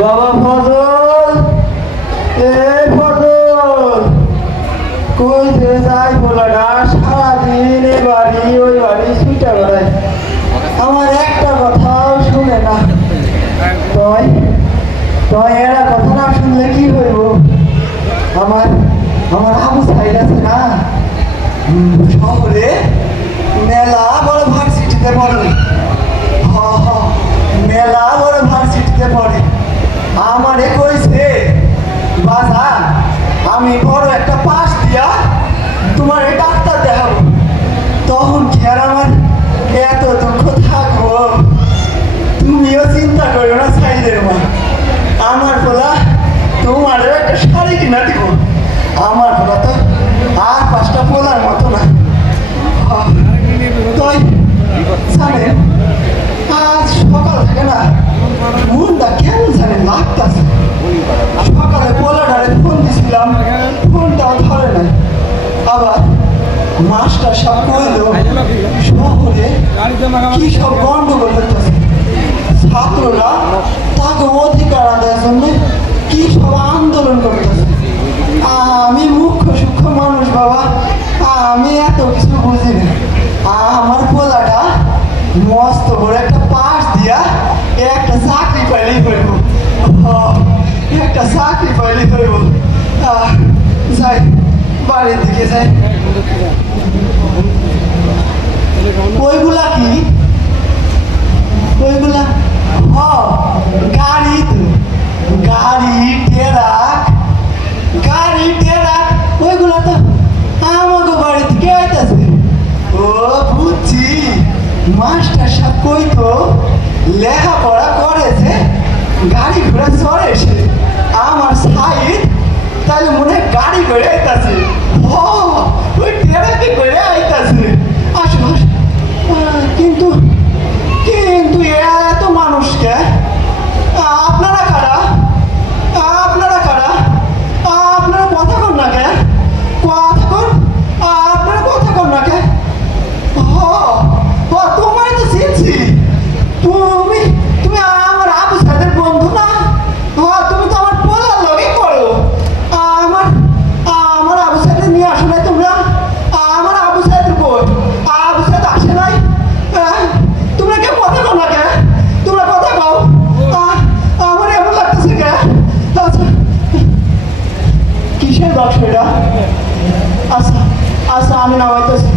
বাবা ফজল এ ফজল, কই যে যাই বলাটা সারাদিন এ বাড়ি, ওই বাড়ি ছুটে বেড়ায়। আমার একটা কথাও শুনে না। তয় তয়, এরা কথা না শুনলে কি হইব? আমার আমার আবু সাইড আছে না? শহরে আমার বলা তো আর পাঁচটা পোলার মতো না। তাই জানেন, আজ সকাল থেকে না মনটা কেন জানে লাগতাছে? সকালে পোলাডারে ফোন দিছিলাম ফোনটাও ধরে নাই। আবার মাস্টার সব কইলো, শহরে কি সব গন্ডগোল হইতেছে? ছাত্ররা তাকে দিয়া একটা চাকরি পাইলেই হইব। একটা চাকরি পাইলেই হইব। যাই, বাড়ির দিকে যাই। ওইগুলা কি? ওইগুলা হ গাড়ি গাড়ি, ট্রাক গাড়ি, ট্রাক, ওইগুলা তো আমাকে বাড়ি থেকে আইতাছে? ও, বুঝছি। মাস্টার সাহেব কই তোমার তুমি তুমি আমার আবু সাদের বন্ধু না? তুমি তো আমার পোলার লগে করো আমার আমার আবু সাদের নিয়ে আসো নাই তোমরা। আমার আবু সাদের কই আবু সাদ আসে নাই। হ্যাঁ? তোমরা কে কথা না কে তোমরা কথা কও। আমার এমন লাগতেছে কে আচ্ছা কিসের বাক্স এটা? আচ্ছা আচ্ছা আমি নামাইতেছি।